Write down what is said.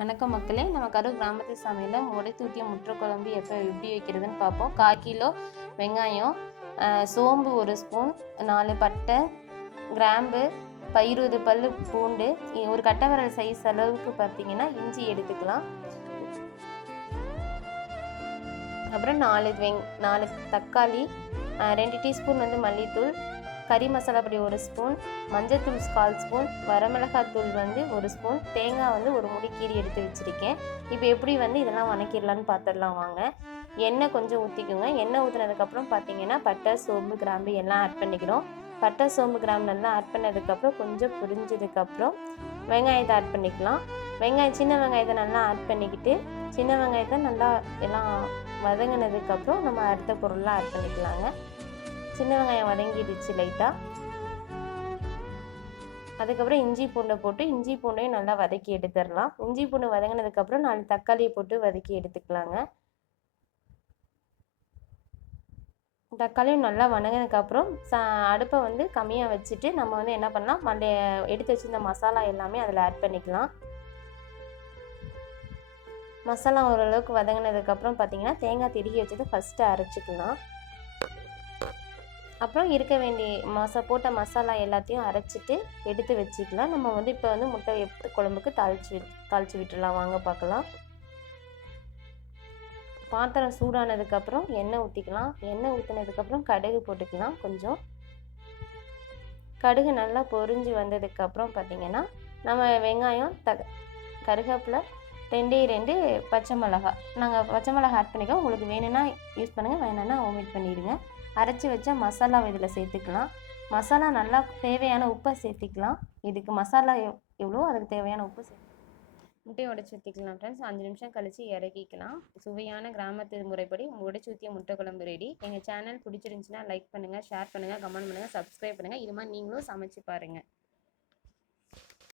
வணக்கம் மக்களே, நம்ம கரூர் கிராமத்து சமையலில் உடைத்தூத்திய முட்டை குழம்பு எப்படி வைக்கிறதுன்னு பார்ப்போம். 1/4 கிலோ வெங்காயம், சோம்பு 1 ஸ்பூன், 4 பட்டை, கிராம்பு, 20 பல் பூண்டு, ஒரு கட்டை விரல் சைஸ் அளவுக்கு பார்த்தீங்கன்னா இஞ்சி எடுத்துக்கலாம். அப்புறம் 4 தக்காளி, 2 டீஸ்பூன் மல்லித்தூள், கறி மசாலா பொடி 1 ஸ்பூன், மஞ்சள்தூள் 1/4 ஸ்பூன், வரமிளகாத்தூள் 1 ஸ்பூன், தேங்காய் 1 முடி கீரி எடுத்து வச்சுருக்கேன். இப்போ எப்படி இதெல்லாம் வணக்கிடலான்னு பார்த்துடலாம் வாங்க. எண்ணெய் கொஞ்சம் ஊற்றிக்குங்க. எண்ணெய் ஊற்றினதுக்கப்புறம் பார்த்தீங்கன்னா பட்டை, சோம்பு, கிராம்பு எல்லாம் ஆட் பண்ணிக்கிறோம். பட்டை, சோம்பு, கிராம்பு நல்லா ஆட் பண்ணதுக்கப்புறம் கொஞ்சம் புரிஞ்சதுக்கப்புறம் வெங்காயத்தை ஆட் பண்ணிக்கலாம். சின்ன வெங்காயத்தை நல்லா ஆட் பண்ணிக்கிட்டு சின்ன வெங்காயத்தை நல்லா எல்லாம் வதங்கினதுக்கப்புறம் நம்ம அடுத்த பொருள்லாம் ஆட் பண்ணிக்கலாங்க. சின்ன வெங்காயம் வதங்கிடுச்சு லைட்டாக. அதுக்கப்புறம் இஞ்சி பூண்டை போட்டு இஞ்சி பூண்டையும் நல்லா வதக்கி எடுத்துடலாம். இஞ்சி பூண்டு வதங்கினதுக்கப்புறம் 4 தக்காளியை போட்டு வதக்கி எடுத்துக்கலாங்க. தக்காளியும் நல்லா வதங்கினதுக்கப்புறம் அடுப்பை கம்மியாக வச்சுட்டு நம்ம என்ன பண்ணலாம், எடுத்து வச்சுருந்த மசாலா எல்லாமே அதில் ஆட் பண்ணிக்கலாம். மசாலா ஓரளவுக்கு வதங்கினதுக்கப்புறம் பார்த்தீங்கன்னா தேங்காய் திருகி வச்சது ஃபஸ்ட்டு அரைச்சிக்கலாம். அப்புறம் இருக்க வேண்டிய போட்ட மசாலா எல்லாத்தையும் அரைச்சிட்டு எடுத்து வச்சுக்கலாம். நம்ம இப்போ முட்டை குழம்புக்கு தாளித்து விட்டுடலாம். வாங்க பார்க்கலாம். பாத்திரம் சூடானதுக்கப்புறம் எண்ணெய் ஊற்றிக்கலாம். எண்ணெய் ஊற்றினதுக்கப்புறம் கடுகு போட்டுக்கலாம். கொஞ்சம் கடுகு நல்லா பொரிஞ்சு வந்ததுக்கப்புறம் பார்த்திங்கன்னா நம்ம வெங்காயம், கருவேப்பிலை, 2 பச்சை மிளகா, நாங்கள் பச்சை மிளகா ஆட் பண்ணிக்கோம். உங்களுக்கு வேணும்னா யூஸ் பண்ணுங்கள், வேணும்னா ஓமிட் பண்ணிடுங்க. அரைச்சி வச்ச மசாலாவை இதில் சேர்த்துக்கலாம். மசாலா நல்லா தேவையான உப்பை சேர்த்திக்கலாம். இதுக்கு மசாலா எவ்வளோ அதுக்கு தேவையான உப்பு முட்டையை உடைச்சி ஊற்றிக்கலாம் ஃப்ரெண்ட்ஸ். 5 நிமிஷம் கழித்து இறக்கிக்கலாம். சுவையான கிராமத்து முறைப்படி உடைச்சி ஊற்றிய முட்டை குழம்பு ரெடி. எங்கள் சேனல் பிடிச்சிருந்துச்சின்னா லைக் பண்ணுங்கள், ஷேர் பண்ணுங்கள், கமெண்ட் பண்ணுங்கள், சப்ஸ்கிரைப் பண்ணுங்கள். இது மாதிரி நீங்களும் சமைச்சு பாருங்கள்.